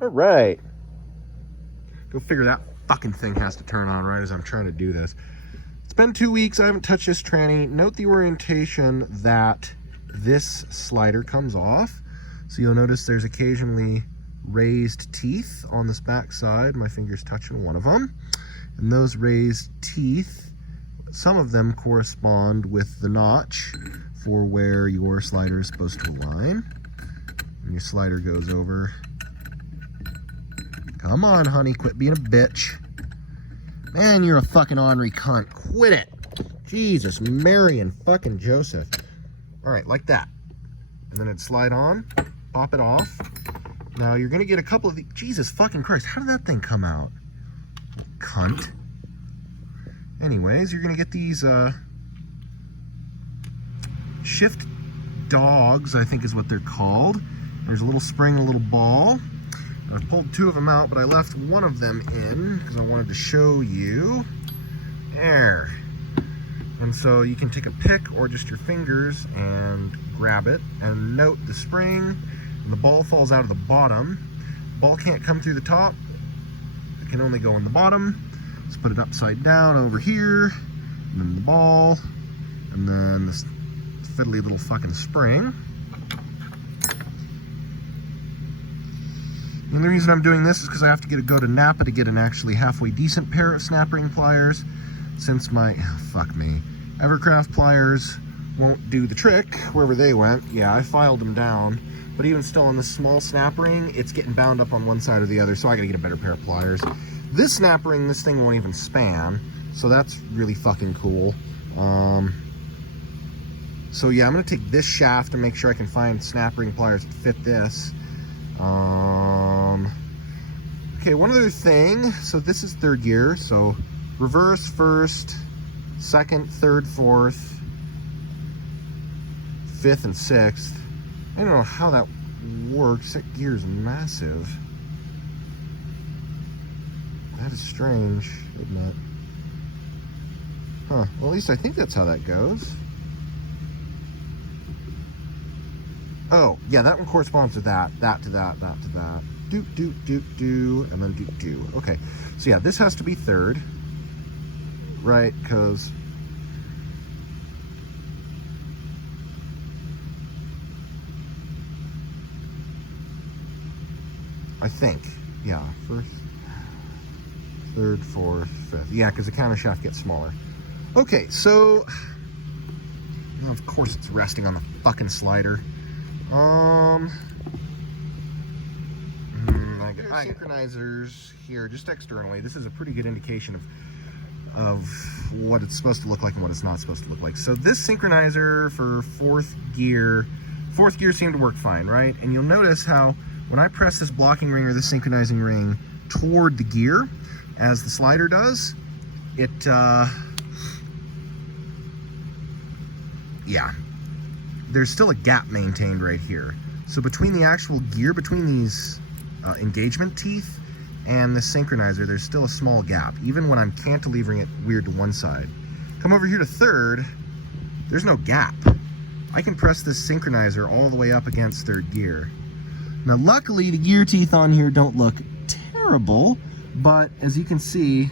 All right. Go figure that fucking thing has to turn on right as I'm trying to do this. It's been 2 weeks. I haven't touched this tranny. Note the orientation that this slider comes off. So you'll notice there's occasionally raised teeth on this back side. My finger's touching one of them. And those raised teeth, some of them correspond with the notch for where your slider is supposed to align. And your slider goes over. Come on, honey, quit being a bitch. Man, you're a fucking ornery cunt. Quit it. Jesus, Mary and fucking Joseph. All right, like that. And then it'd slide on, pop it off. Now you're gonna get a couple of the, Jesus fucking Christ, how did that thing come out? Cunt. Anyways, you're gonna get these shift dogs, I think is what they're called. There's a little spring and a little ball. I've pulled 2 of them out, but I left one of them in because I wanted to show you. There. And so you can take a pick or just your fingers and grab it. And note the spring and the ball falls out of the bottom. Ball can't come through the top. It can only go in the bottom. Let's put it upside down over here. And then the ball. And then this fiddly little fucking spring. And the reason I'm doing this is because I have to go to Napa to get an actually halfway decent pair of snap ring pliers, since my, fuck me, Evercraft pliers won't do the trick wherever they went. Yeah, I filed them down, but even still on this small snap ring, it's getting bound up on one side or the other, so I gotta get a better pair of pliers. This snap ring, this thing won't even span, so that's really fucking cool. So yeah, I'm gonna take this shaft and make sure I can find snap ring pliers that fit this. Okay, one other thing. So this is 3rd gear. So reverse, 1st, 2nd, 3rd, 4th, 5th, and 6th. I don't know how that works. That gear is massive. That is strange, isn't it? Huh. Well, at least I think that's how that goes. Oh, yeah, that one corresponds to that, that to that, that to that. Doop, doop, doop, doo, and then doop, doo. Okay, so yeah, this has to be 3rd, right? Because I think, yeah, 1st, 3rd, 4th, 5th. Yeah, because the countershaft gets smaller. Okay, so, well, of course it's resting on the fucking slider. I got synchronizers here just externally. This is a pretty good indication of what it's supposed to look like and what it's not supposed to look like. So this synchronizer for 4th gear seemed to work fine, right? And you'll notice how when I press this blocking ring or this synchronizing ring toward the gear, as the slider does, it, yeah, there's still a gap maintained right here. So between the actual gear, between these engagement teeth and the synchronizer, there's still a small gap, even when I'm cantilevering it weird to one side. Come over here to 3rd, there's no gap. I can press this synchronizer all the way up against 3rd gear. Now luckily the gear teeth on here don't look terrible, but as you can see,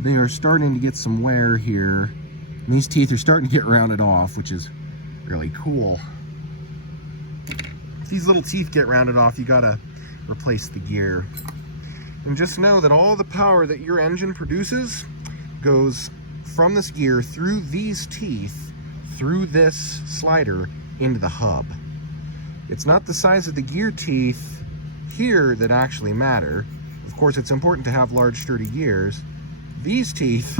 they are starting to get some wear here. And these teeth are starting to get rounded off, which is really cool. If these little teeth get rounded off, you gotta replace the gear. And just know that all the power that your engine produces goes from this gear through these teeth, through this slider, into the hub. It's not the size of the gear teeth here that actually matter. Of course, it's important to have large, sturdy gears. These teeth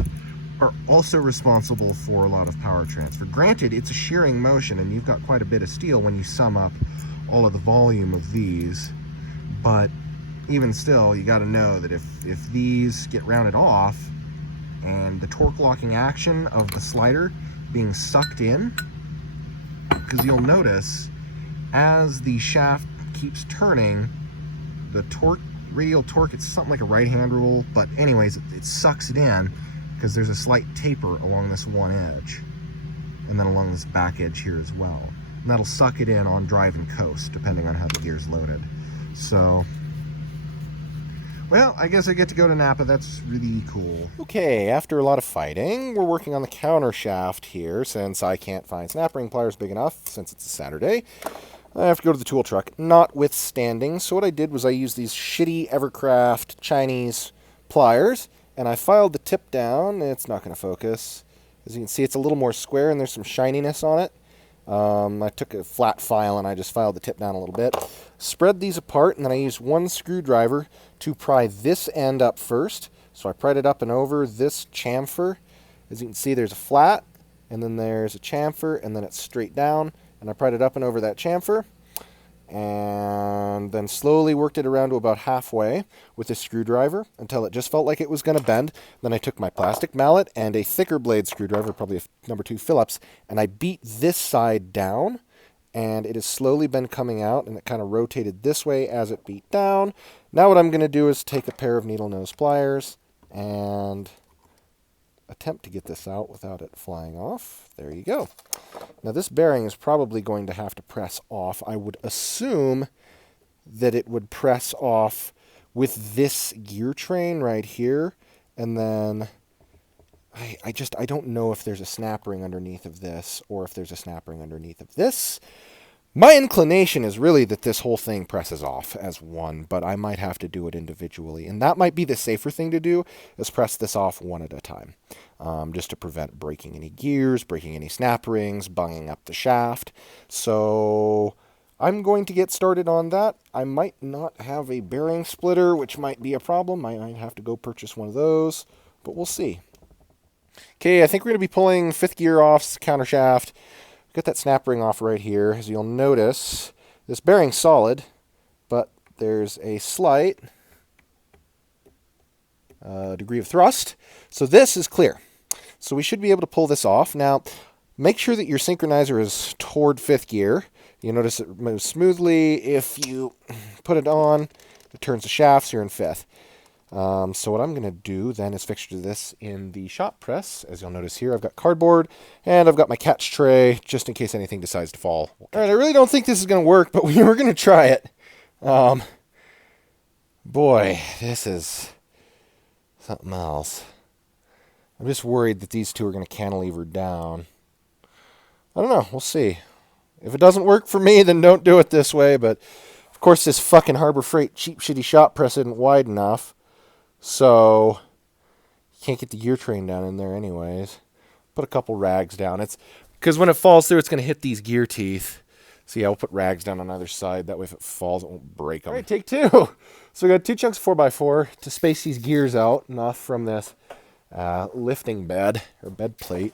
are also responsible for a lot of power transfer. Granted, it's a shearing motion and you've got quite a bit of steel when you sum up all of the volume of these, but even still, you got to know that if these get rounded off and the torque locking action of the slider being sucked in, because you'll notice as the shaft keeps turning, the torque, radial torque, it's something like a right hand rule, but anyways, it sucks it in because there's a slight taper along this one edge and then along this back edge here as well. And that'll suck it in on drive and coast, depending on how the gear's loaded. So Well, I guess I get to go to Napa. That's really cool. Okay, after a lot of fighting, we're working on the counter shaft here since I can't find snap ring pliers big enough since it's a Saturday. I have to go to the tool truck, notwithstanding. So what I did was I used these shitty Evercraft Chinese pliers, and I filed the tip down. It's not going to focus. As you can see, it's a little more square, and there's some shininess on it. I took a flat file, and I just filed the tip down a little bit. Spread these apart, and then I used one screwdriver to pry this end up first. So I pried it up and over this chamfer. As you can see, there's a flat, and then there's a chamfer, and then it's straight down. And I pried it up and over that chamfer, and then slowly worked it around to about halfway with this screwdriver until it just felt like it was going to bend. Then I took my plastic mallet and a thicker blade screwdriver, probably a number 2 Phillips, and I beat this side down, and it has slowly been coming out, and it kind of rotated this way as it beat down. Now what I'm going to do is take a pair of needle nose pliers and attempt to get this out without it flying off. There you go. Now this bearing is probably going to have to press off. I would assume that it would press off with this gear train right here, and then I don't know if there's a snap ring underneath of this or if there's a snap ring underneath of this. My inclination is really that this whole thing presses off as one, but I might have to do it individually. And that might be the safer thing to do, is press this off one at a time, just to prevent breaking any gears, breaking any snap rings, bunging up the shaft. So I'm going to get started on that. I might not have a bearing splitter, which might be a problem. I might have to go purchase one of those, but we'll see. Okay, I think we're going to be pulling 5th gear off counter shaft. Get that snap ring off right here. As you'll notice, this bearing's solid, but there's a slight degree of thrust. So this is clear. So we should be able to pull this off. Now, make sure that your synchronizer is toward 5th gear. You notice it moves smoothly. If you put it on, it turns the shafts. You're in 5th. So what I'm going to do then is fixture this in the shop press. As you'll notice here, I've got cardboard, and I've got my catch tray, just in case anything decides to fall. Alright, I really don't think this is going to work, but we were going to try it. Boy, this is something else. I'm just worried that these two are going to cantilever down. I don't know, we'll see. If it doesn't work for me, then don't do it this way, but of course this fucking Harbor Freight cheap shitty shop press isn't wide enough. So, you can't get the gear train down in there anyways. Put a couple rags down. It's because when it falls through, it's going to hit these gear teeth. So yeah, I'll put rags down on either side. That way if it falls, it won't break them. All right, take 2. So we got 2 chunks of 4x4 to space these gears out and off from this lifting bed, or bed plate.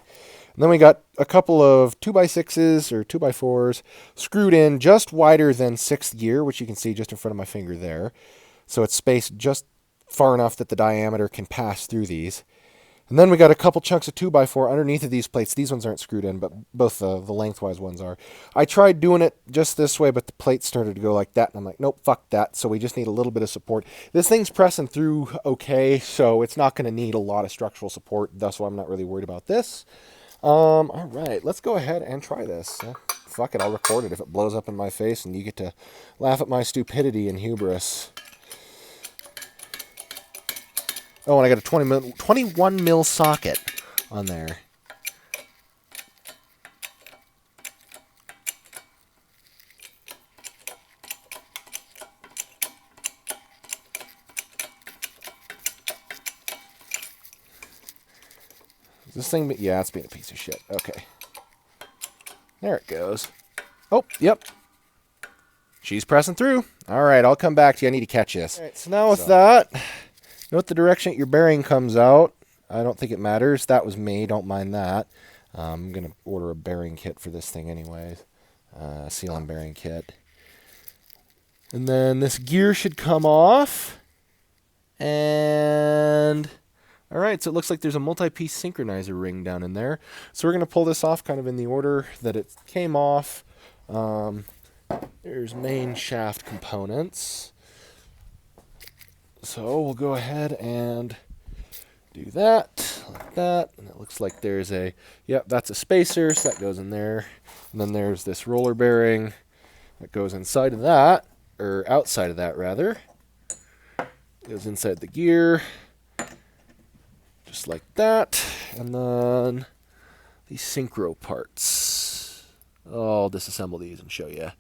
And then we got a couple of 2x6s or 2x4s screwed in just wider than 6th gear, which you can see just in front of my finger there. So it's spaced just far enough that the diameter can pass through these. And then we got a couple chunks of 2x4 underneath of these plates. These ones aren't screwed in, but both the lengthwise ones are. I tried doing it just this way, but the plate started to go like that, and I'm like, nope, fuck that. So we just need a little bit of support. This thing's pressing through okay, so it's not going to need a lot of structural support. That's why I'm not really worried about this. All right, let's go ahead and try this. Fuck it, I'll record it if it blows up in my face, and you get to laugh at my stupidity and hubris. Oh, and I got a 21 mil socket on there. Is this thing, yeah, it's being a piece of shit. Okay. There it goes. Oh, yep. She's pressing through. All right, I'll come back to you. I need to catch this. All right, so now with that, note the direction your bearing comes out. I don't think it matters. That was me. Don't mind that. I'm going to order a bearing kit for this thing anyways. Seal-on bearing kit. And then this gear should come off. And all right, so it looks like there's a multi-piece synchronizer ring down in there. So we're going to pull this off kind of in the order that it came off. There's main shaft components. So we'll go ahead and do that, like that. And it looks like there's a, yep, that's a spacer, so that goes in there. And then there's this roller bearing that goes inside of that, or outside of that rather. Goes inside the gear, just like that. And then these synchro parts. I'll disassemble these and show you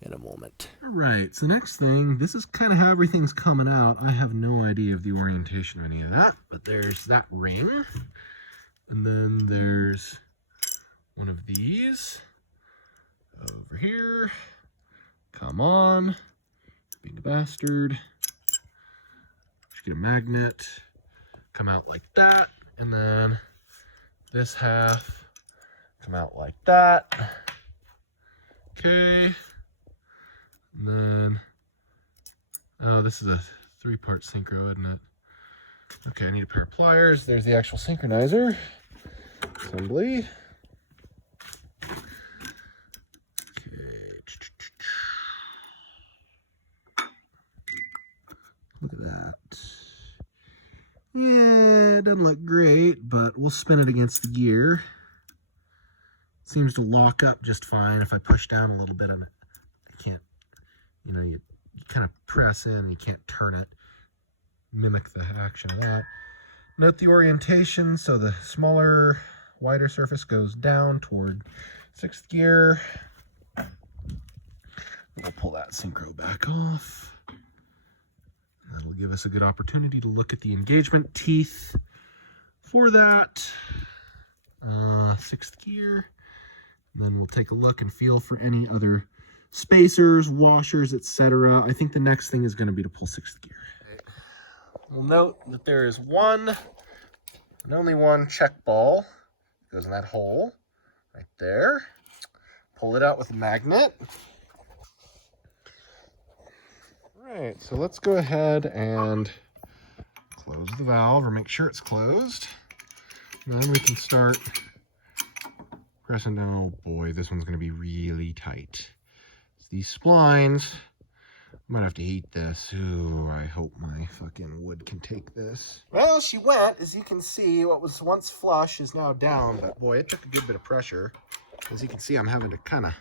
in a moment. All right, so next thing, this is kind of how everything's coming out. I have no idea of the orientation of any of that, but there's that ring. And then there's one of these over here. Come on, being a bastard. Just get a magnet, come out like that, and then this half come out like that. Okay, and then, oh, this is a 3-part synchro, isn't it? Okay, I need a pair of pliers. There's the actual synchronizer assembly. Look at that. Yeah, it doesn't look great, but we'll spin it against the gear. Seems to lock up just fine. If I push down a little bit on it, I can't, you kind of press in, you can't turn it, mimic the action of that. Note the orientation, so the smaller, wider surface goes down toward 6th gear. We'll pull that synchro back off. That'll give us a good opportunity to look at the engagement teeth for that 6th gear. And then we'll take a look and feel for any other spacers, washers, etc. I think the next thing is going to be to pull 6th gear. We'll note that there is one and only one check ball. It goes in that hole right there. Pull it out with a magnet. Alright, so let's go ahead and close the valve, or make sure it's closed. And then we can start pressing down. Oh boy, this one's going to be really tight. These splines, I might have to heat this. Ooh, I hope my fucking wood can take this. Well, she went. As you can see, what was once flush is now down, but boy, it took a good bit of pressure. As you can see, I'm having to kind of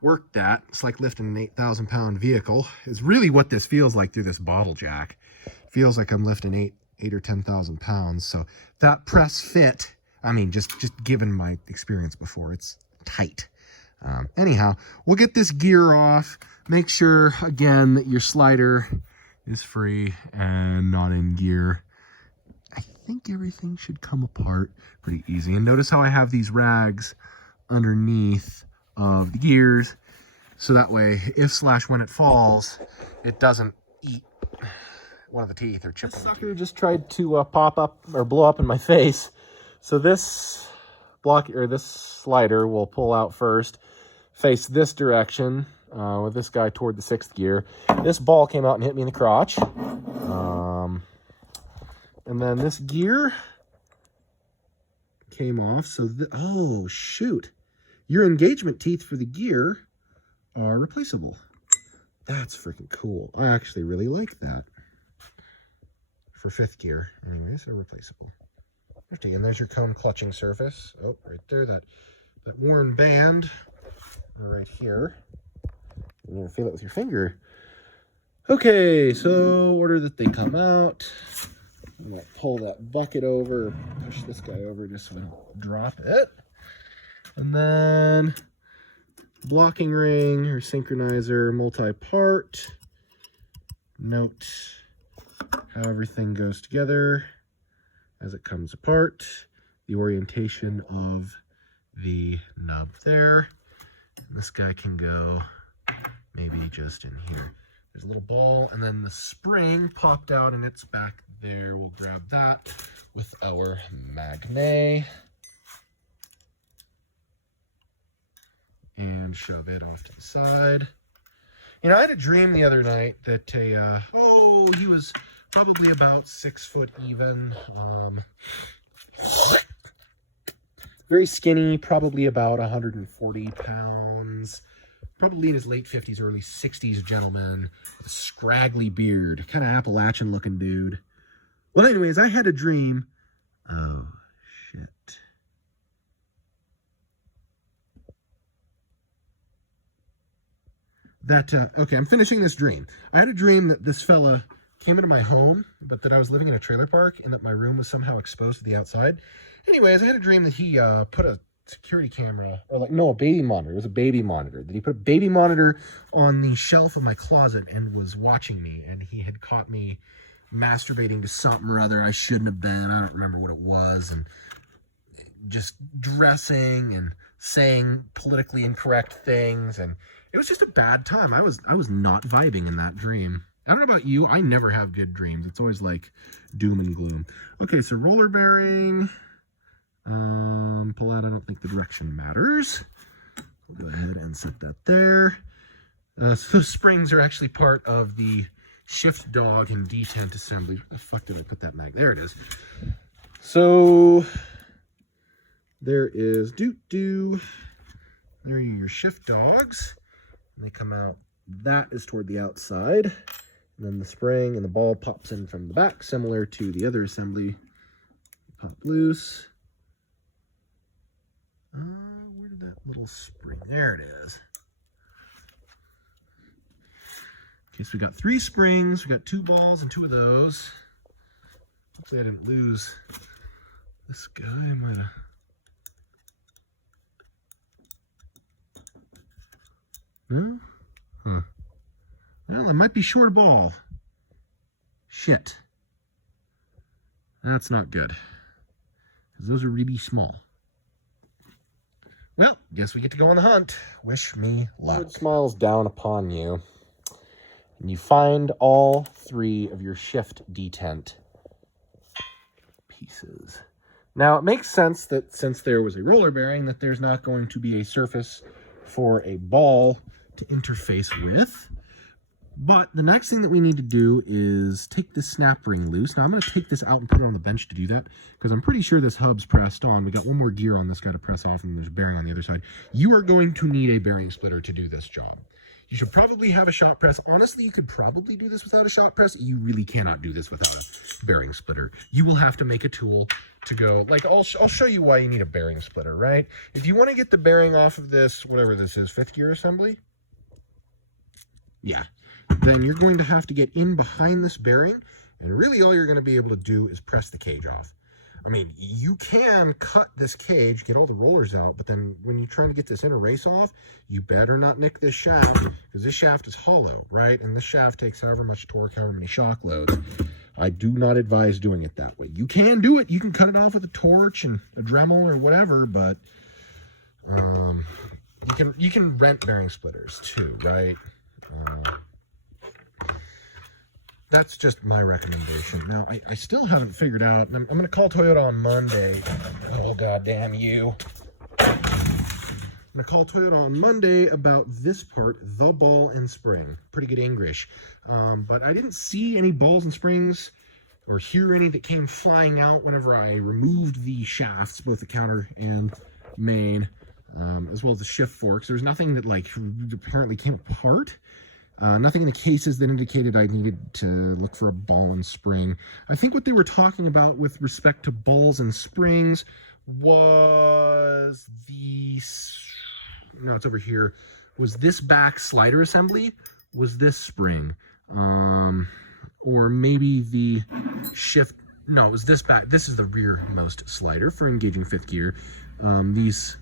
work that. It's like lifting an 8,000-pound vehicle. Is really what this feels like through this bottle jack. It feels like I'm lifting 8 or 10,000 pounds. So that press fit, I mean, just given my experience before, it's tight. Anyhow, we'll get this gear off. Make sure, again, that your slider is free and not in gear. I think everything should come apart pretty easy. And notice how I have these rags underneath of the gears, so that way, if/when it falls, it doesn't eat one of the teeth or chip. This sucker just tried to pop up or blow up in my face. So this block, or this slider, will pull out first, face this direction, with this guy toward the 6th gear. This ball came out and hit me in the crotch. And then this gear came off. So, oh shoot. Your engagement teeth for the gear are replaceable. That's freaking cool. I actually really like that. For 5th gear, anyways, they're replaceable. Okay, and there's your cone clutching surface. Oh, right there, that worn band right here. You're gonna feel it with your finger. Okay, so order that they come out. I'm gonna pull that bucket over, push this guy over just so we don't drop it. And then blocking ring or synchronizer, multi-part. Note how everything goes together as it comes apart. The orientation of the nub there. And this guy can go maybe just in here. There's a little ball, and then the spring popped out and it's back there. We'll grab that with our magnet and shove it off to the side. You know, I had a dream the other night that he was probably about 6 foot even. Very skinny, probably about 140 pounds. Probably in his late 50s, early 60s gentleman with a scraggly beard. Kind of Appalachian looking dude. Well, anyways, I had a dream. Oh, shit. Okay, I'm finishing this dream. I had a dream that this fella came into my home, but that I was living in a trailer park and that my room was somehow exposed to the outside. Anyways, I had a dream that he put a security camera, or like, no, a baby monitor. It was a baby monitor. That he put a baby monitor on the shelf of my closet and was watching me, and he had caught me masturbating to something or other I shouldn't have been. I don't remember what it was, and just dressing and saying politically incorrect things, and it was just a bad time. I was not vibing in that dream. I don't know about you, I never have good dreams. It's always like doom and gloom. Okay, so roller bearing, pull out, I don't think the direction matters. We'll go ahead and set that there. So the springs are actually part of the shift dog and detent assembly. Where the fuck did I put that mag? There it is. So there is there are your shift dogs, and they come out. That is toward the outside, and then the spring and the ball pops in from the back, similar to the other assembly. Pop loose. Where did that little spring? There it is. Okay, so we got 3 springs, we got 2 balls and 2 of those. Hopefully I didn't lose this guy. I might have. No? Huh. Well, I might be short a ball. Shit. That's not good. Because those are really small. Well, guess we get to go on the hunt. Wish me luck. It smiles down upon you. And you find all 3 of your shift detent pieces. Now, it makes sense that since there was a roller bearing, that there's not going to be a surface for a ball to interface with. But the next thing that we need to do is take this snap ring loose. Now I'm going to take this out and put it on the bench to do that, because I'm pretty sure this hub's pressed on. We got one more gear on this guy to press off, and there's a bearing on the other side. You are going to need a bearing splitter to do this job. You should probably have a shot press. Honestly, you could probably do this without a shot press. You really cannot do this without a bearing splitter. You will have to make a tool to go, like, I'll show you why you need a bearing splitter, right? If you want to get the bearing off of this, whatever this is, 5th gear assembly? Yeah. Then you're going to have to get in behind this bearing, and really all you're going to be able to do is press the cage off. I mean, you can cut this cage, get all the rollers out, but then when you're trying to get this inner race off, you better not nick this shaft, because this shaft is hollow, right? And this shaft takes however much torque, however many shock loads. I do not advise doing it that way. You can do it. You can cut it off with a torch and a Dremel or whatever, but you can rent bearing splitters too, right? That's just my recommendation. Now, I still haven't figured out, I'm going to call Toyota on Monday. Oh, goddamn you. I'm going to call Toyota on Monday about this part, the ball and spring. Pretty good English. But I didn't see any balls and springs or hear any that came flying out whenever I removed the shafts, both the counter and main, as well as the shift forks. There's nothing that, like, apparently came apart. Nothing in the cases that indicated I needed to look for a ball and spring. I think what they were talking about with respect to balls and springs was no, it's over here, was this back slider assembly, was this spring, or maybe the shift, no, it was this back, this is the rearmost slider for engaging 5th gear. These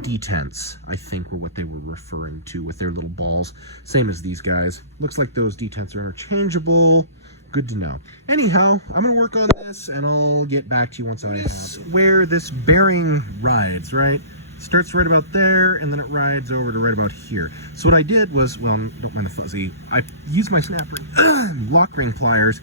detents, I think, were what they were referring to with their little balls, same as these guys. Looks like those detents are interchangeable. Good to know. Anyhow, I'm gonna work on this and I'll get back to you once I have where this bearing rides, right? Starts right about there and then it rides over to right about here. So what I did was, well, don't mind the fuzzy, I used my snap ring lock ring pliers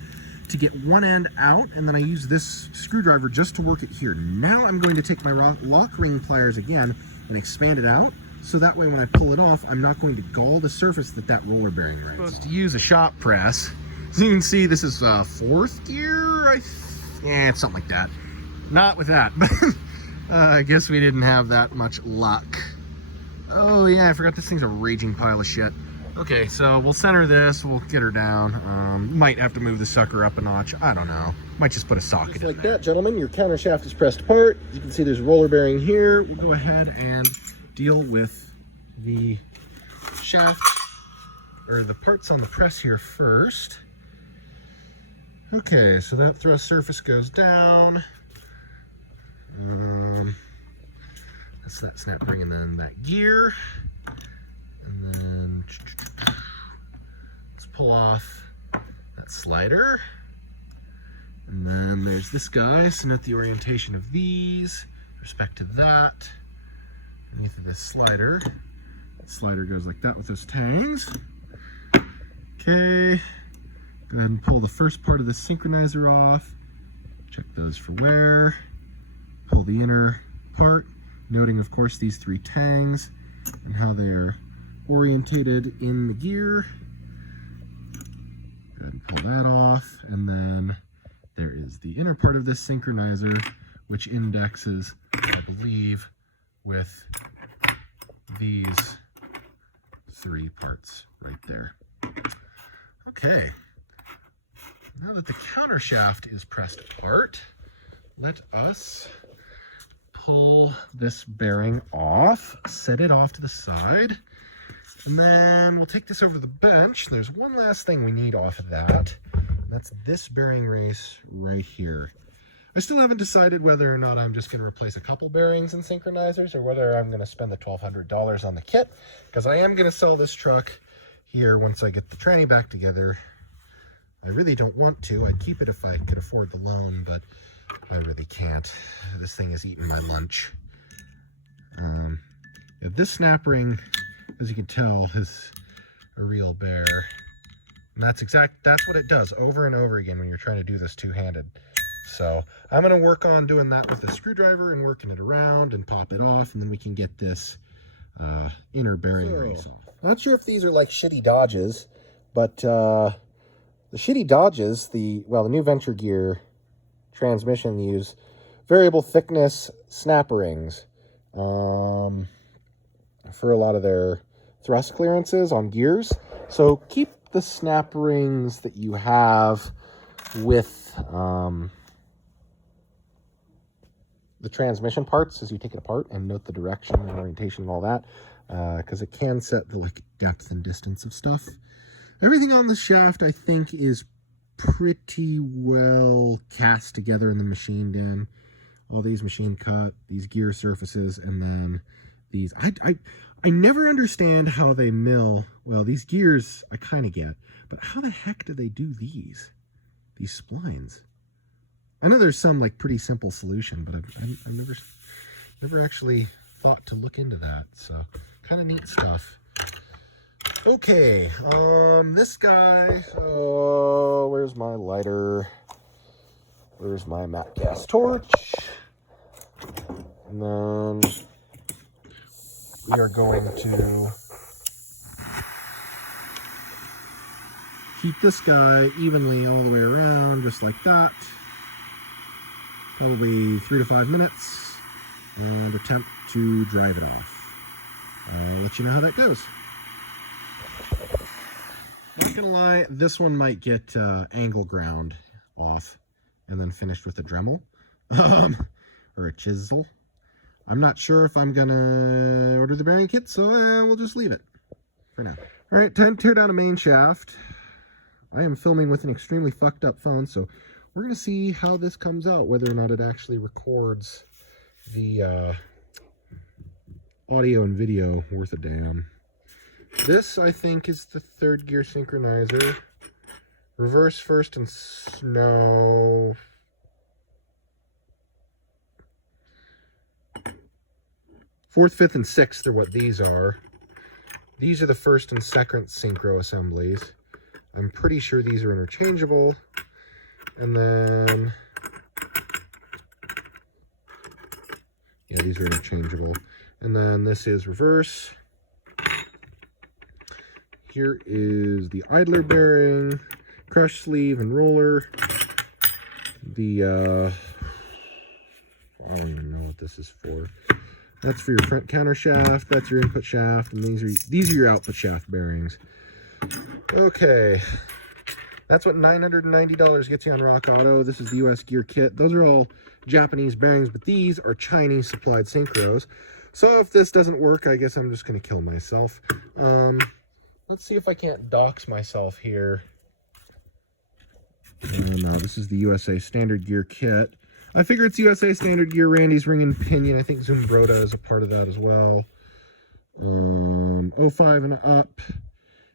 to get one end out, and then I use this screwdriver just to work it here. Now I'm going to take my lock ring pliers again and expand it out, so that way when I pull it off, I'm not going to gall the surface that roller bearing rides. I'm supposed to use a shop press. As you can see, this is 4th gear, yeah, it's something like that. Not with that, but I guess we didn't have that much luck. Oh yeah, I forgot this thing's a raging pile of shit. Okay, so we'll center this, we'll get her down. Might have to move the sucker up a notch, I don't know. Might just put a socket in like that, gentlemen. Your counter shaft is pressed apart. As you can see, there's a roller bearing here. We'll go ahead and deal with the shaft, or the parts on the press here first. Okay, so that thrust surface goes down. That's that snap ring and then that gear. And then let's pull off that slider. And then there's this guy, so note the orientation of these with respect to that. Underneath of this slider. The slider goes like that with those tangs. Okay. Go ahead and pull the first part of the synchronizer off. Check those for wear. Pull the inner part, noting of course these 3 tangs and how they're orientated in the gear. Go ahead and pull that off, and then there is the inner part of this synchronizer, which indexes, I believe, with these 3 parts right there. Okay. Now that the counter shaft is pressed apart, let us pull this bearing off, set it off to the side, and then we'll take this over to the bench. There's one last thing we need off of that. That's this bearing race right here. I still haven't decided whether or not I'm just going to replace a couple bearings and synchronizers or whether I'm going to spend the $1,200 on the kit, because I am going to sell this truck here once I get the tranny back together. I really don't want to. I'd keep it if I could afford the loan, but I really can't. This thing is eating my lunch. Yeah, this snap ring, as you can tell, is a real bear. And that's what it does over and over again when you're trying to do this two-handed. So I'm going to work on doing that with a screwdriver and working it around and pop it off, and then we can get this inner bearing race off. Not sure if these are like shitty Dodges, but the shitty Dodges, the new Venture Gear transmission use variable thickness snap rings for a lot of their thrust clearances on gears. So keep the snap rings that you have with the transmission parts as you take it apart, and note the direction and orientation and all that, because it can set the depth and distance of stuff. Everything on the shaft, I think, is pretty well cast together in the machine den. All these machine cut, these gear surfaces, and then these. I never understand how they mill. Well, these gears I kind of get, but how the heck do they do these splines? I know there's some pretty simple solution, but I've never actually thought to look into that. So kind of neat stuff. Okay, this guy, where's my lighter? Where's my matte gas torch? And then we are going to heat this guy evenly all the way around, just like that. Probably 3 to 5 minutes, and attempt to drive it off. I'll let you know how that goes. Not gonna lie, this one might get angle ground off and then finished with a Dremel or a chisel. I'm not sure if I'm gonna order the bearing kit, so we'll just leave it for now. All right, time to tear down a main shaft. I am filming with an extremely fucked up phone, so we're gonna see how this comes out, whether or not it actually records the audio and video worth a damn. This, I think, is the 3rd gear synchronizer. Reverse, first, and no. 4th, 5th, and 6th are what these are. These are the 1st and 2nd synchro assemblies. I'm pretty sure these are interchangeable. And then, yeah, these are interchangeable. And then this is reverse. Here is the idler bearing, crush sleeve, and roller. The, I don't even know what this is for. That's for your front counter shaft, that's your input shaft, and these are your output shaft bearings. Okay, that's what $990 gets you on Rock Auto. This is the US Gear Kit. Those are all Japanese bearings, but these are Chinese supplied synchros. So if this doesn't work, I guess I'm just going to kill myself. Let's see if I can't dox myself here No, this is the USA Standard Gear kit. I figure it's USA Standard Gear, Randy's Ring and Pinion. I think Zumbroda is a part of that as well. 05 and up.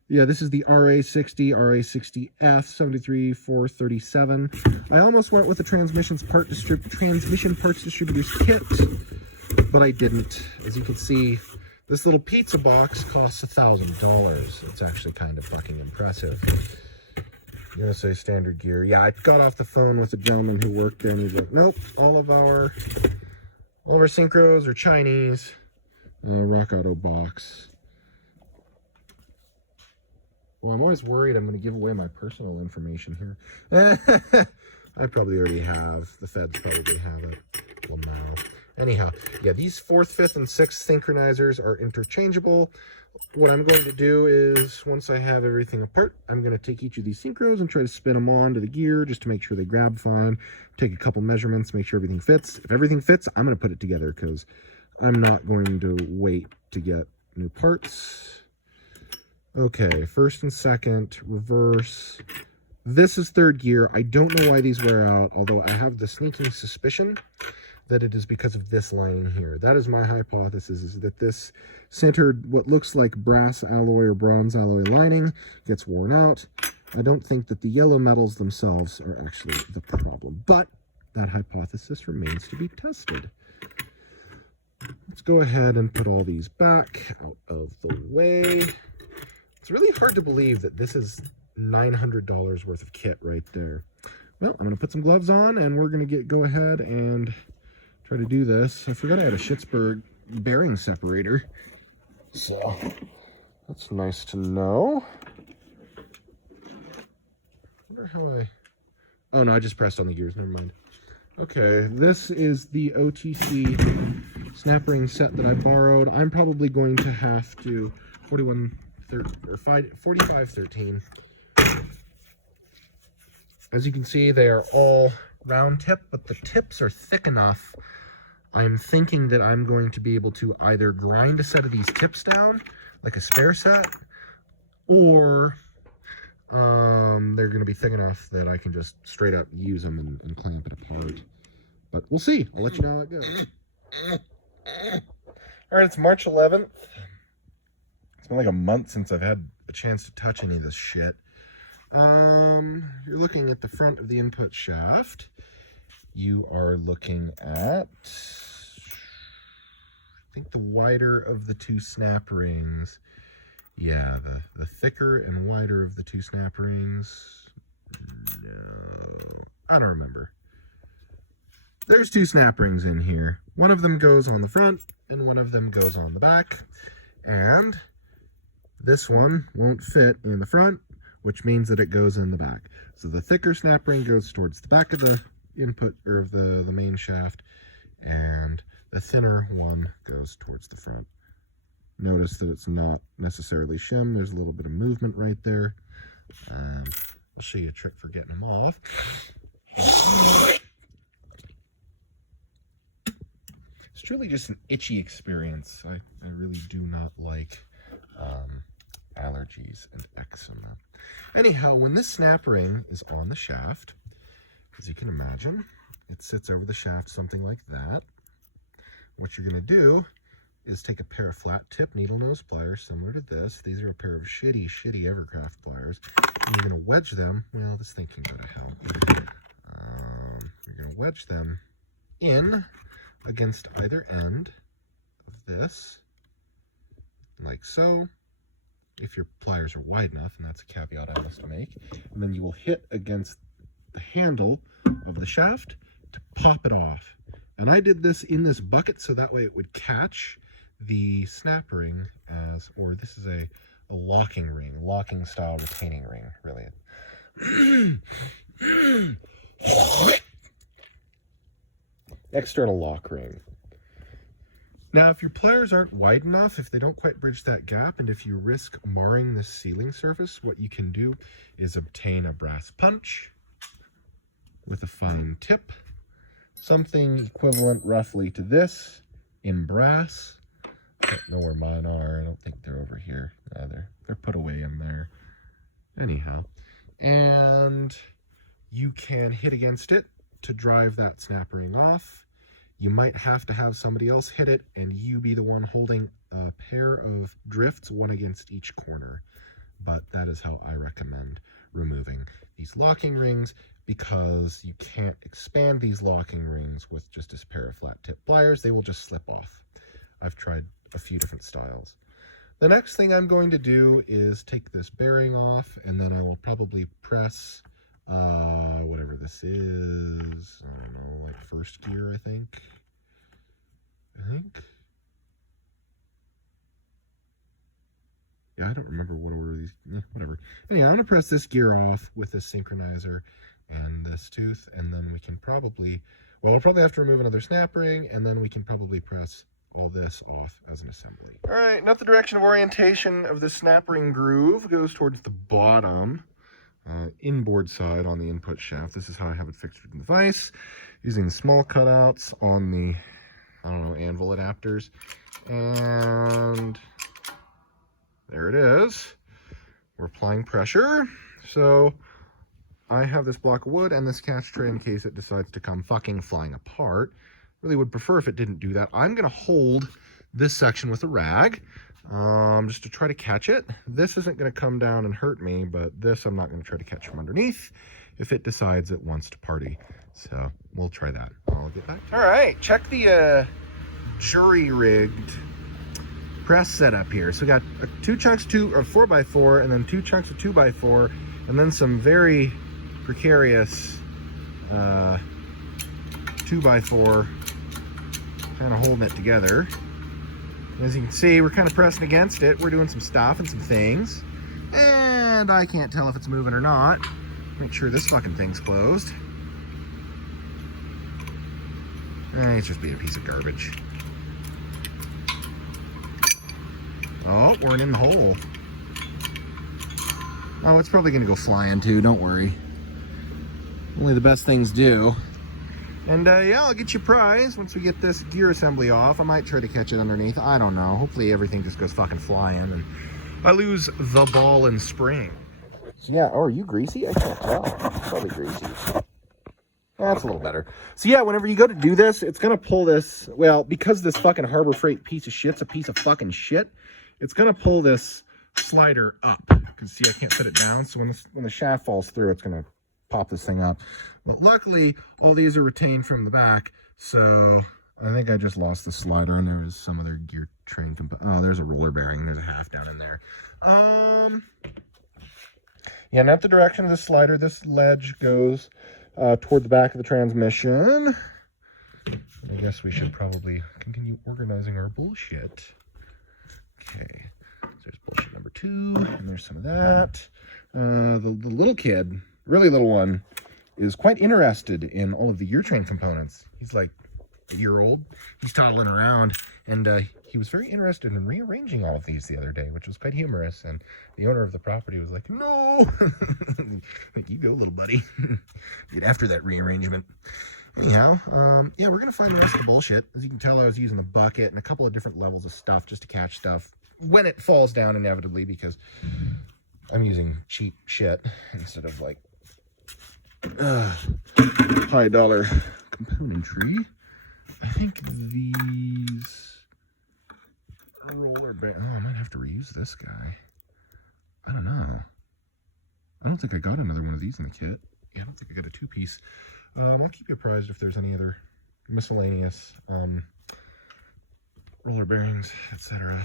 Yeah, this is the RA60, RA60F, 73,437. I almost went with the transmission parts distributor's kit, but I didn't. As you can see, this little pizza box costs $1,000. It's actually kind of fucking impressive. USA Standard Gear. Yeah, I got off the phone with a gentleman who worked there, and he's like, nope, all of our synchros are Chinese. Rock Auto box. Well, I'm always worried I'm going to give away my personal information here. I probably already have. The feds probably have it. Well, no. Anyhow, yeah, these 4th, 5th, and 6th synchronizers are interchangeable. What I'm going to do is, once I have everything apart, I'm going to take each of these synchros and try to spin them onto the gear just to make sure they grab fine. Take a couple measurements, make sure everything fits. If everything fits, I'm going to put it together because I'm not going to wait to get new parts. Okay, 1st and 2nd, reverse. This is 3rd gear. I don't know why these wear out, although I have the sneaking suspicion that it is because of this lining here. That is my hypothesis, is that this centered, what looks like brass alloy or bronze alloy lining gets worn out. I don't think that the yellow metals themselves are actually the problem, but that hypothesis remains to be tested. Let's go ahead and put all these back out of the way. It's really hard to believe that this is $900 worth of kit right there. Well, I'm going to put some gloves on, and we're going to go ahead and try to do this. I forgot I had a Schittsburg bearing separator, so that's nice to know. I wonder how oh no, I just pressed on the gears, never mind. Okay, this is the OTC snap ring set that I borrowed. I'm probably going to have to 4513. As you can see, they are all round tip, but the tips are thick enough. I'm thinking that I'm going to be able to either grind a set of these tips down, like a spare set, or they're going to be thick enough that I can just straight up use them and clamp it apart. But we'll see. I'll let you know how it goes. All right, it's March 11th. It's been like a month since I've had a chance to touch any of this shit. You're looking at the front of the input shaft. You are looking at, I think, the wider of the two snap rings. Yeah, the thicker and wider of the two snap rings. No, I don't remember. There's two snap rings in here. One of them goes on the front and one of them goes on the back. And this one won't fit in the front, which means that it goes in the back. So the thicker snap ring goes towards the back of the input, or of the main shaft, and the thinner one goes towards the front. Notice that it's not necessarily shim. There's a little bit of movement right there. I'll show you a trick for getting them off. It's truly just an itchy experience. I really do not like allergies and eczema. Anyhow, when this snap ring is on the shaft, as you can imagine, it sits over the shaft something like that. What you're going to do is take a pair of flat tip needle nose pliers similar to this. These are a pair of shitty Evercraft pliers. And you're going to wedge them. Well, this thing can go to hell. You're going to wedge them in against either end of this, like so. If your pliers are wide enough, and that's a caveat I must make. And then you will hit against the handle of the shaft to pop it off. And I did this in this bucket so that way it would catch the snap ring as, or this is a locking ring, locking style retaining ring, really. External lock ring. Now, if your pliers aren't wide enough, if they don't quite bridge that gap, and if you risk marring the sealing surface, what you can do is obtain a brass punch with a fine tip, something equivalent roughly to this in brass. I don't know where mine are. I don't think they're over here. They're put away in there. Anyhow, and you can hit against it to drive that snap ring off. You might have to have somebody else hit it and you be the one holding a pair of drifts, one against each corner. But that is how I recommend removing these locking rings, because you can't expand these locking rings with just a pair of flat tip pliers. They will just slip off. I've tried a few different styles. The next thing I'm going to do is take this bearing off, and then I will probably press whatever this is. I don't know, like first gear, I think. Yeah, I don't remember what order these, whatever. Anyway, I'm gonna press this gear off with this synchronizer and this tooth, and then we can probably, well, we'll probably have to remove another snap ring, and then we can probably press all this off as an assembly. All right, note the direction of orientation of the snap ring groove goes towards the bottom, inboard side on the input shaft. This is how I have it fixed in the vise, using the small cutouts on the, I don't know, anvil adapters. And there it is. We're applying pressure. So I have this block of wood and this catch tray in case it decides to come fucking flying apart. Really would prefer if it didn't do that. I'm gonna hold this section with a rag, just to try to catch it. This isn't gonna come down and hurt me, but this I'm not gonna try to catch from underneath if it decides it wants to party. So we'll try that. I'll get back to you. All right, check the jury-rigged press setup here. So we got 2 chunks, 4x4, and then 2 chunks of 2x4, and then some very precarious 2x4 kind of holding it together. As you can see, we're kind of pressing against it. We're doing some stuff and some things, and I can't tell if it's moving or not. Make sure this fucking thing's closed. It's just being a piece of garbage. Oh, we're in the hole. Oh, it's probably gonna go flying too, don't worry. Only the best things do. And yeah, I'll get you a prize once we get this gear assembly off. I might try to catch it underneath. I don't know. Hopefully everything just goes fucking flying and I lose the ball and spring. So yeah, oh, are you greasy? I can't tell. Probably greasy. That's a little better. So yeah, whenever you go to do this, it's gonna pull this, well, because this fucking Harbor Freight piece of shit's a piece of fucking shit, it's gonna pull this slider up. You can see I can't set it down, so when the shaft falls through, it's gonna pop this thing up. But luckily, all these are retained from the back, so I think I just lost the slider, and there was some other gear train component. Oh, there's a roller bearing. There's a half down in there. Yeah, not the direction of the slider. This ledge goes toward the back of the transmission. I guess we should probably continue organizing our bullshit. Okay, so there's bullshit number 2, and there's some of that. The little kid, really little one, is quite interested in all of the gear train components. He's like a year old. He's toddling around, and he was very interested in rearranging all of these the other day, which was quite humorous. And the owner of the property was like, "No, like, you go, little buddy, get after that rearrangement." Anyhow, yeah, we're gonna find the rest of the bullshit. As you can tell, I was using the bucket and a couple of different levels of stuff just to catch stuff when it falls down inevitably, because I'm using cheap shit instead of like high dollar componentry. I think these roller bearings, oh, I might have to reuse this guy. I don't know. I don't think I got another one of these in the kit. Yeah, I don't think I got a 2-piece. I'll keep you apprised if there's any other miscellaneous roller bearings, etc.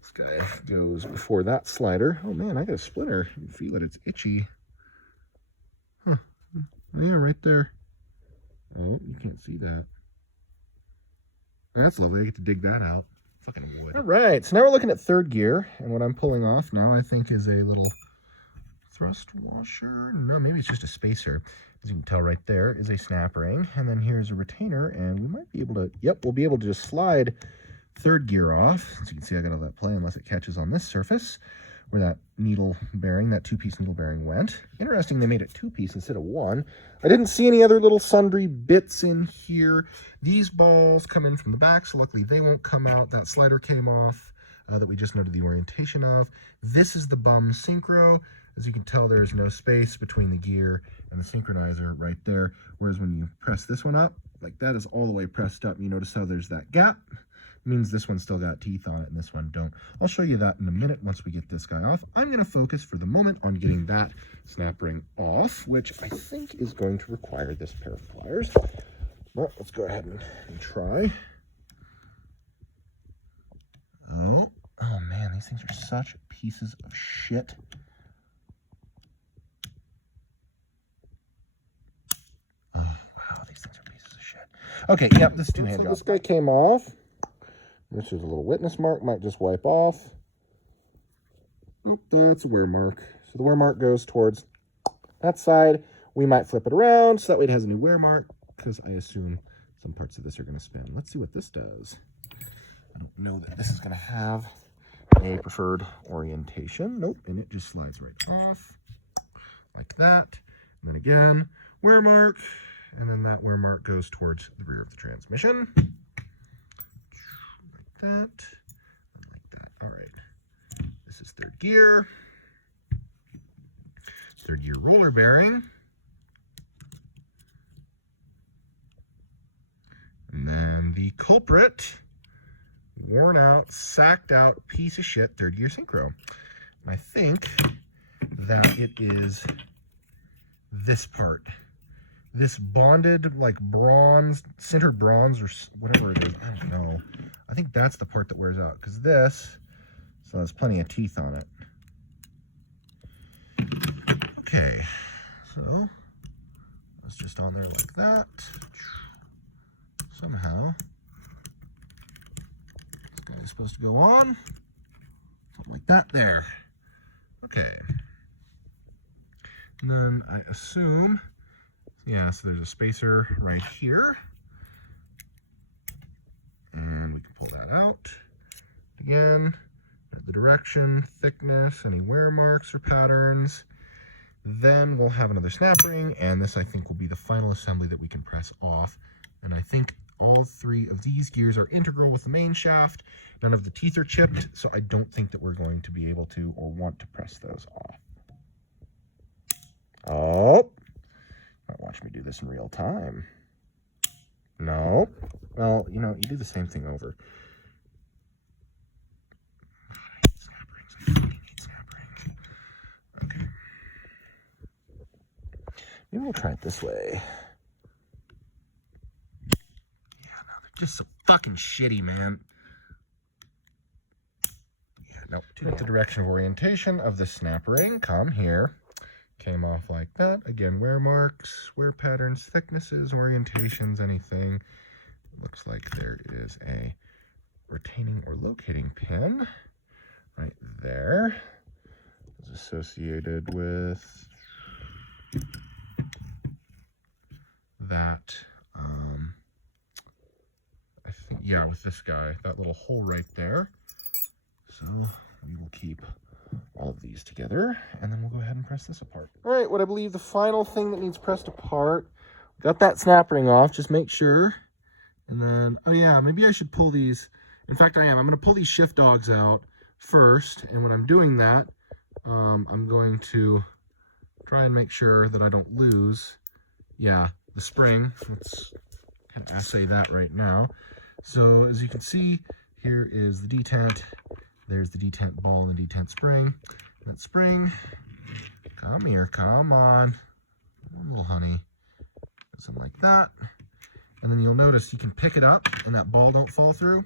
This guy goes before that slider. Oh man, I got a splinter. You can feel it, it's itchy. Huh. Yeah, right there. Oh, you can't see that. That's lovely. I get to dig that out. Fucking wood. All right, so now we're looking at 3rd gear, and what I'm pulling off now, I think, is a little thrust washer. No, maybe it's just a spacer. As you can tell right there is a snap ring, and then here's a retainer, and we might be able to, yep, we'll be able to just slide 3rd gear off. As you can see, I got to let play unless it catches on this surface where that needle bearing, that 2-piece needle bearing went. Interesting, they made it 2-piece instead of 1. I didn't see any other little sundry bits in here. These balls come in from the back, so luckily they won't come out. That slider came off that we just noted the orientation of. This is the bum synchro. as you can tell, there's no space between the gear and the synchronizer right there. Whereas when you press this one up, like that is all the way pressed up. You notice how there's that gap? It means this one's still got teeth on it and this one don't. I'll show you that in a minute once we get this guy off. I'm going to focus for the moment on getting that snap ring off, which I think is going to require this pair of pliers. Well, let's go ahead and try. Oh man, these things are such pieces of shit. Oh, wow, these things are pieces of shit. Okay, yep, this is two-hand job. This guy came off. This is a little witness mark, might just wipe off. Oh, that's a wear mark. So the wear mark goes towards that side. We might flip it around so that way it has a new wear mark, because I assume some parts of this are going to spin. Let's see what this does. I don't know that this is going to have a preferred orientation. Nope, and it just slides right off like that. And then again, wear mark, and then that wear mark goes towards the rear of the transmission. Like that, and like that. All right, this is third gear. Third gear roller bearing. And then the culprit, worn out, sacked out piece of shit third gear synchro. And I think that it is this part. This bonded, like bronze, sintered bronze or whatever it is. I don't know. I think that's the part that wears out, because this still has plenty of teeth on it. Okay, so it's just on there like that. Somehow this guy is supposed to go on, something like that there. Okay, and then I assume, yeah, so there's a spacer right here, and we can pull that out. Again, the direction, thickness, any wear marks or patterns. Then we'll have another snap ring, and this I think will be the final assembly that we can press off. And I think all three of these gears are integral with the main shaft. None of the teeth are chipped, so I don't think that we're going to be able to or want to press those off. Oh, might watch me do this in real time. No. Well, you know, you do the same thing over. Okay. Maybe we'll try it this way. Just so fucking shitty, man. Yeah, nope. At the direction of orientation of the snap ring, come here. Came off like that. Again, wear marks, wear patterns, thicknesses, orientations, anything. Looks like there is a retaining or locating pin right there. It's associated with that. I think, yeah, with this guy, that little hole right there. So we will keep all of these together, and then we'll go ahead and press this apart. All right, what I believe the final thing that needs pressed apart. Got that snap ring off, just make sure. And then, oh yeah, maybe I should pull these. In fact, I am. I'm going to pull these shift dogs out first, and when I'm doing that, I'm going to try and make sure that I don't lose, yeah, the spring. Let's kind of assay that right now. So as you can see, here is the detent. There's the detent ball and the detent spring. And that spring, come here, come on, little honey, something like that. And then you'll notice you can pick it up and that ball don't fall through.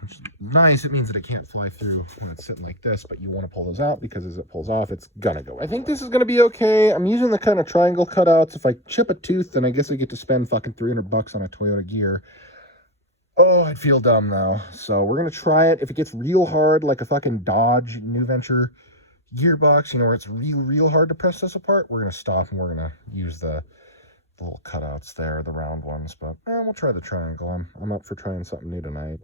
Which is nice. It means that it can't fly through when it's sitting like this, but you want to pull those out because as it pulls off, it's gonna go. I think this is gonna be okay. I'm using the kind of triangle cutouts. If I chip a tooth, then I guess I get to spend fucking $300 on a Toyota gear. Oh, I'd feel dumb though. So we're gonna try it. If it gets real hard, like a fucking Dodge New Venture gearbox, you know, where it's real hard to press this apart, we're gonna stop and we're gonna use the little cutouts there, the round ones. But we'll try the triangle. I'm up for trying something new tonight.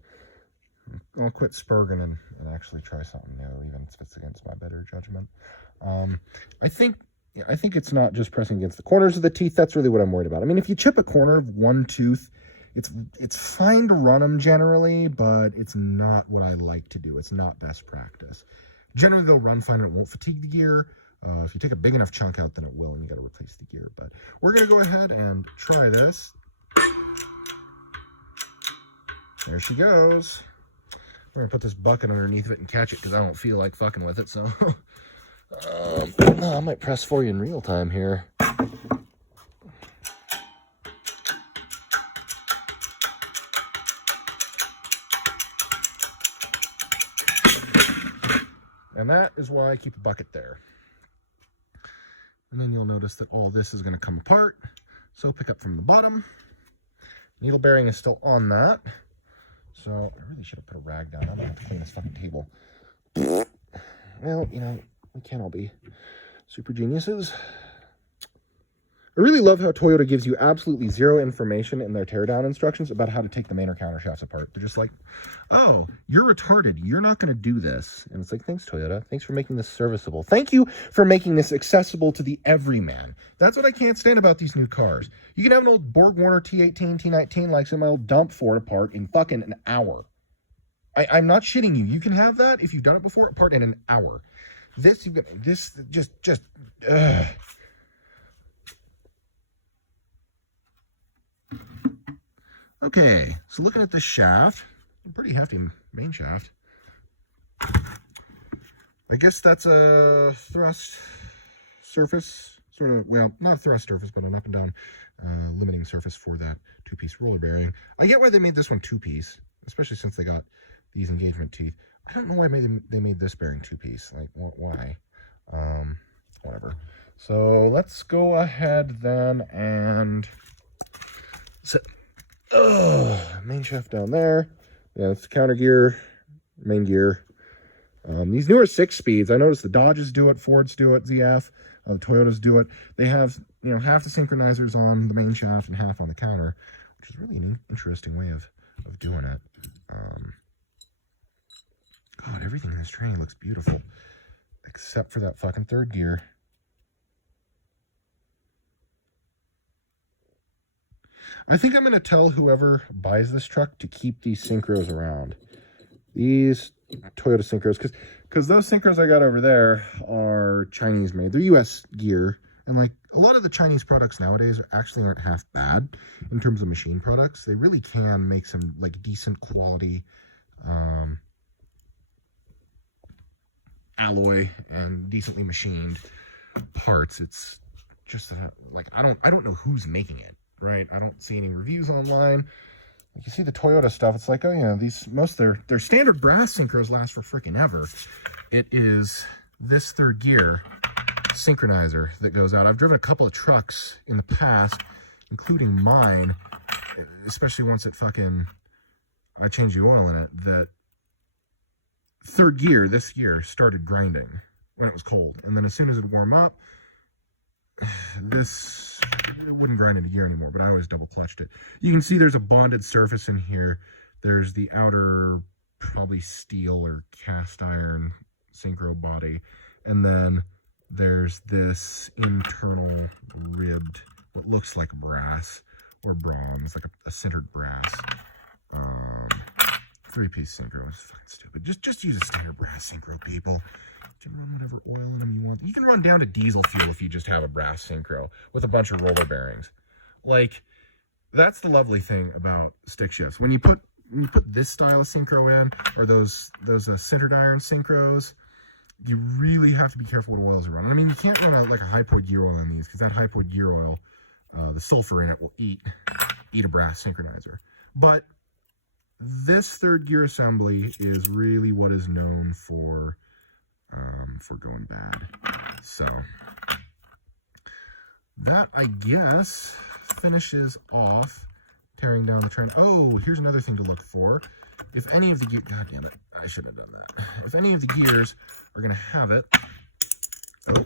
I'll quit spurging and actually try something new, even if it's against my better judgment. I think it's not just pressing against the corners of the teeth. That's really what I'm worried about. I mean, if you chip a corner of one tooth, it's fine to run them generally, but it's not what I like to do. It's not best practice. Generally, they'll run fine and it won't fatigue the gear. If you take a big enough chunk out, then it will, and you got to replace the gear. But we're going to go ahead and try this. There she goes. I'm going to put this bucket underneath of it and catch it because I don't feel like fucking with it. So I might press for you in real time here. And that is why I keep a bucket there. And then you'll notice that all this is going to come apart. So pick up from the bottom. Needle bearing is still on that. So I really should have put a rag down. I'm going to have to clean this fucking table. Well, you know, we can't all be super geniuses. I really love how Toyota gives you absolutely zero information in their teardown instructions about how to take the main or countershafts apart. They're just like, oh, you're retarded. You're not going to do this. And it's like, thanks, Toyota. Thanks for making this serviceable. Thank you for making this accessible to the everyman. That's what I can't stand about these new cars. You can have an old Borg Warner T18, T19 like some old dump Ford apart in fucking an hour. I'm not shitting you. You can have that if you've done it before apart in an hour. This, you've got this, just. Okay, so looking at this shaft, pretty hefty main shaft. I guess that's a thrust surface, sort of, well, not a thrust surface, but an up and down limiting surface for that two-piece roller bearing. I get why they made this one two-piece, especially since they got these engagement teeth. I don't know why they made this bearing two-piece, like, why? Whatever. So let's go ahead then and set. Main shaft down there. Yeah, that's the counter gear, main gear. These newer 6-speeds, I noticed the Dodges do it, Fords do it, ZF, the Toyotas do it. They have, you know, half the synchronizers on the main shaft and half on the counter, which is really an interesting way of doing it. God, everything in this train looks beautiful, except for that fucking third gear. I think I'm going to tell whoever buys this truck to keep these synchros around. These Toyota synchros, because those synchros I got over there are Chinese made. They're US gear, and like a lot of the Chinese products nowadays aren't half bad in terms of machine products. They really can make some like decent quality alloy and decently machined parts. It's just like I don't know who's making it. Right, I don't see any reviews online. Like you see the Toyota stuff, it's like, oh yeah, their standard brass synchros last for freaking ever. It is this third gear synchronizer that goes out. I've driven a couple of trucks in the past, including mine, especially once I changed the oil in it, that third gear, this gear, started grinding when it was cold. And then as soon as it would warm up, it wouldn't grind into gear anymore, but I always double clutched it. You can see there's a bonded surface in here. There's the outer, probably steel or cast iron synchro body. And then there's this internal ribbed, what looks like brass or bronze, like a sintered brass. 3-piece synchro is fucking stupid. Just use a standard brass synchro, people. You can run whatever oil in them you want. You can run down to diesel fuel if you just have a brass synchro with a bunch of roller bearings. Like, that's the lovely thing about stick shifts. When you put this style of synchro in, or those sintered iron synchros, you really have to be careful what oils you run. I mean, you can't run like a high-powered gear oil in these, because that high-powered gear oil, the sulfur in it will eat a brass synchronizer. But this third gear assembly is really what is known for going bad. So that, I guess, finishes off tearing down the train. Oh, here's another thing to look for. If any of the gear, god damn it, I shouldn't have done that. If any of the gears are gonna have it, oh,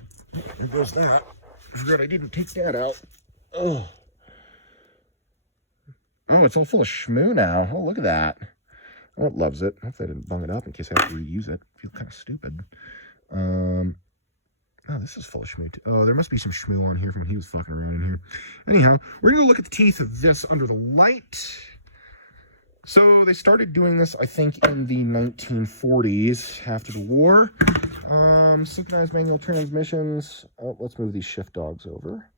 there goes that. I forgot I didn't take that out. Oh, it's all full of schmoo now. Oh, look at that. Oh, it loves it. Hopefully I didn't bung it up in case I have to reuse it. I feel kind of stupid. Oh, this is full of schmoo. Oh, there must be some schmoo on here from when he was fucking around in here. Anyhow, we're going to look at the teeth of this under the light. So they started doing this, I think, in the 1940s after the war. Synchronized manual transmissions. Oh, let's move these shift dogs over.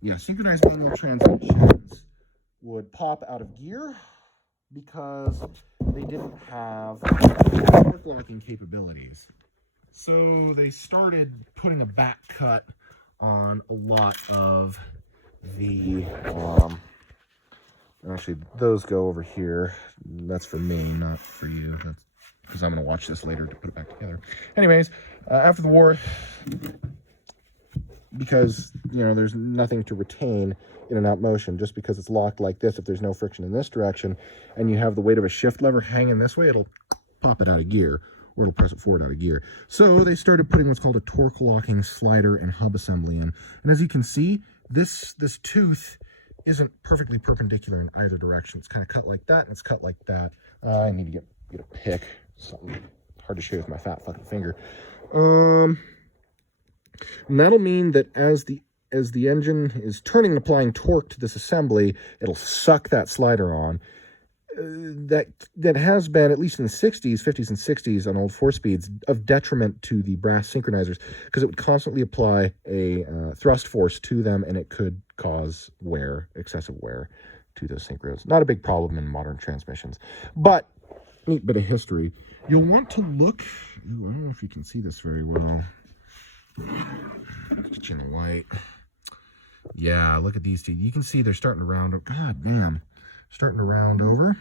Yeah, synchronized manual transmissions would pop out of gear because they didn't have torque locking capabilities. So they started putting a back cut on a lot of the, actually those go over here. That's for me, not for you. That's because I'm going to watch this later to put it back together. Anyways, after the war, because, you know, there's nothing to retain in and out motion, just because it's locked like this, if there's no friction in this direction, and you have the weight of a shift lever hanging this way, it'll pop it out of gear, or it'll press it forward out of gear. So they started putting what's called a torque locking slider and hub assembly in. And as you can see, this tooth isn't perfectly perpendicular in either direction. It's kind of cut like that, and it's cut like that. I need to get a pick. Something hard to show with my fat fucking finger. And that'll mean that as the engine is turning and applying torque to this assembly, it'll suck that slider on. That has been, at least in the 60s, 50s and 60s on old 4-speeds, of detriment to the brass synchronizers, because it would constantly apply a thrust force to them, and it could cause wear, excessive wear to those synchros. Not a big problem in modern transmissions, but neat bit of history. You'll want to look, I don't know if you can see this very well. Get you in the light. Yeah, look at these two. You can see they're starting to round up. God damn. Starting to round over.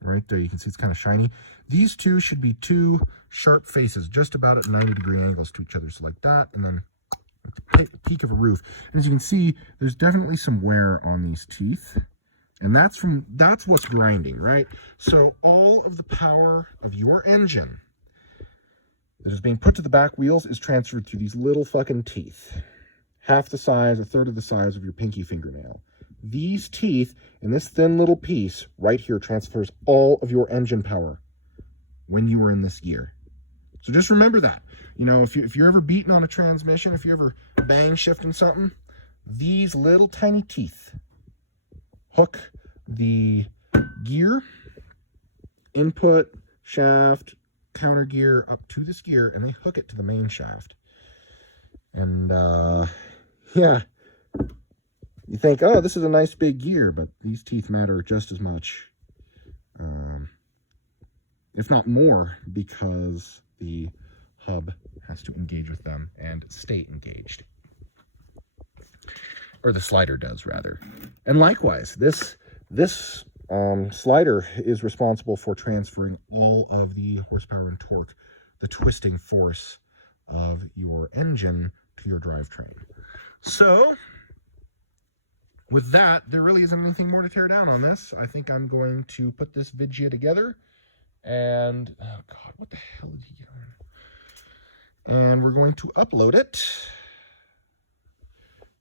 Right there, you can see it's kind of shiny. These two should be two sharp faces, just about at 90-degree angles to each other. So like that, and then at the peak of a roof. And as you can see, there's definitely some wear on these teeth. And that's what's grinding, right? So all of the power of your engine that is being put to the back wheels is transferred through these little fucking teeth. Half the size, a third of the size of your pinky fingernail. These teeth and this thin little piece right here transfers all of your engine power when you are in this gear. So just remember that. You know, if you're ever beating on a transmission, if you're ever bang shifting something, these little tiny teeth hook the gear, input, shaft, counter gear up to this gear, and they hook it to the main shaft. And yeah, you think, oh, this is a nice big gear, but these teeth matter just as much, if not more, because the hub has to engage with them and stay engaged. Or the slider does, rather. And likewise, this slider is responsible for transferring all of the horsepower and torque, the twisting force of your engine to your drivetrain. So, with that, there really isn't anything more to tear down on this. I think I'm going to put this vidya together, and, oh God, what the hell did he get on? And we're going to upload it.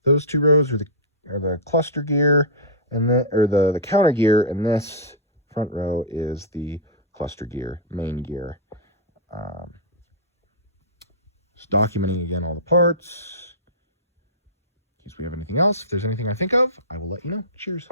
Those two rows are the cluster gear, and the counter gear, and this front row is the cluster gear, main gear. Just documenting again all the parts. In case we have anything else, if there's anything I think of, I will let you know. Cheers.